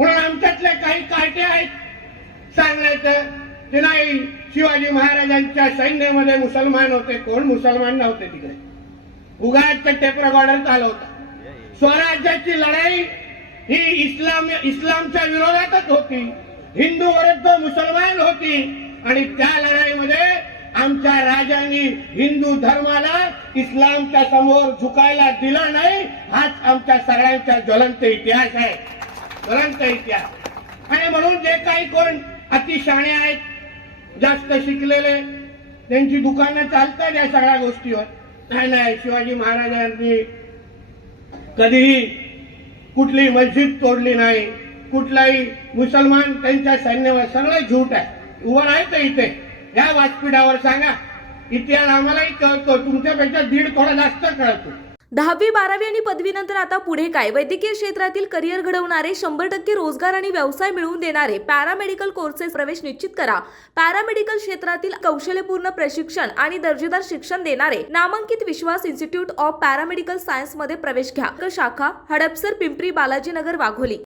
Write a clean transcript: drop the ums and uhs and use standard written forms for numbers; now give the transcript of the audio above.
म्हणून आमच्यातले काही कार्टे आहेत सांगण्याचं की नाही शिवाजी महाराजांच्या सैन्यामध्ये मुसलमान होते. कोण मुसलमान नव्हते तिकडे. उगाच टेप रेकॉर्डर चालवता. स्वराज्याची लढाई ही इस्लामच्या विरोधातच होती. हिंदू विरुद्ध मुसलमान होती आणि त्या लढाईमध्ये आमच्या राजांनी हिंदू धर्माला इस्लामच्या समोर झुकायला दिलं नाही. हाच आमच्या सगळ्यांचा ज्वलंत इतिहास आहे. ज्वलंत इतिहास. आणि म्हणून जे काही कोण अतिशहाणे आहेत, जास्त शिकलेले, त्यांची दुकानं चालतात या सगळ्या गोष्टीवर. नाही शिवाजी महाराजांनी कधीही कुठली मस्जिद तोडली नाही. कुठलाही मुसलमान त्यांच्या सैन्यावर सगळं झूट आहे. उभं राहायचं इथे या व्यासपीठावर सांगा. इतिहास आम्हालाही कळतो, तुमच्यापेक्षा दीड थोडा जास्त कळतो. 10वी 12वी आणि पदवीनंतर आता पुढे काय? वैद्यकीय क्षेत्रातील करिअर घडवणारे 100% रोजगार आणि व्यवसाय मिळवून देणारे पॅरामेडिकल कोर्सेस प्रवेश निश्चित करा. पॅरामेडिकल क्षेत्रातील कौशल्यपूर्ण प्रशिक्षण आणि दर्जेदार शिक्षण देणारे नामांकित विश्वास इन्स्टिट्यूट ऑफ पॅरामेडिकल सायन्स मध्ये प्रवेश घ्या. शाखा हडपसर, पिंपरी, बालाजीनगर, वाघोली.